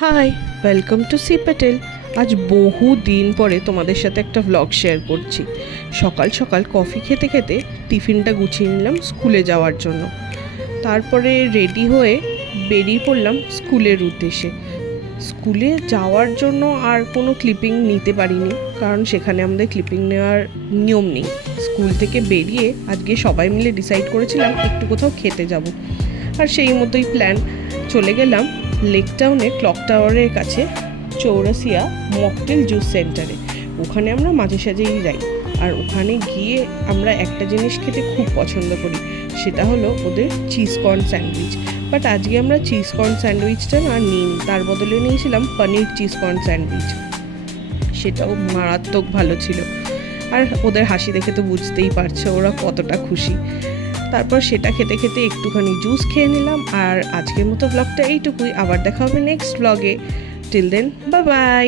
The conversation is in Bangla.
High, welcome to C Patel. আজ বহু দিন পরে তোমাদের সাথে একটা ভ্লগ শেয়ার করছি। সকাল সকাল কফি খেতে খেতে টিফিনটা গুছিয়ে নিলাম স্কুলে যাওয়ার জন্য। তারপরে রেডি হয়ে বেরিয়ে পড়লাম স্কুলের উদ্দেশ্যে। স্কুলে যাওয়ার জন্য আর কোনো ক্লিপিং নিতে পারিনি, কারণ সেখানে আমাদের ক্লিপিং নেওয়ার নিয়ম নেই। স্কুল থেকে বেরিয়ে আজকে সবাই মিলে ডিসাইড করেছিলাম একটু কোথাও খেতে যাব, আর সেই মতোই প্ল্যান। চলে গেলাম লেক টাউনে ক্লক টাওয়ারের কাছে চৌরাসিয়া মকটেল জুস সেন্টারে। ওখানে আমরা মাঝে সাঝেই যাই, আর ওখানে গিয়ে আমরা একটা জিনিস খেতে খুব পছন্দ করি, সেটা হলো ওদের চিজ কর্ন স্যান্ডউইচ। বাট আজকে আমরা চিজ কর্ন স্যান্ডউইচটা না নিইনি, তার বদলে নিয়েছিলাম পনির চিজ কর্ন স্যান্ডউইচ। সেটাও মারাত্মক ভালো ছিল, আর ওদের হাসি দেখে তো বুঝতেই পারছো ওরা কতটা খুশি। তারপর সেটা খেতে খেতে একটুখানি জুস খেয়ে নিলাম। আর আজকের মতো ব্লগটা এইটুকুই, আবার দেখা হবে next blog. Till then, bye by.